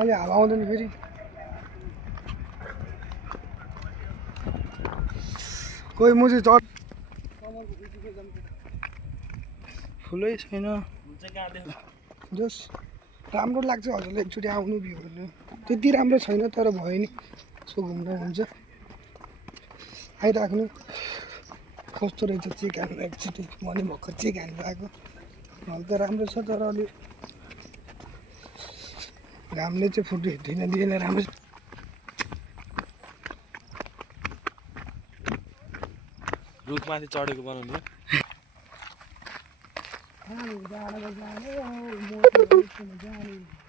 अलि हावा आउँदैन फेरि कोही म चाहिँ चढ फुलै छैन जस राम्रो लाग्छ हजुरलाई एकचोटि आउनु भ्यू हेर्नु त्यति राम्रो छैन तर भयो नि यसो घुम्न हुन्छ आइराख्नु कस्तो रहेछ चेक हान्नु एकचोटि म नि भर्खर चेक हान्नु आएको हल त राम्रो छ तर अलि घामले चाहिँ फोटो हेर्दैन दिएन राम्रो रुखमाथि चढेको बनाउने जाने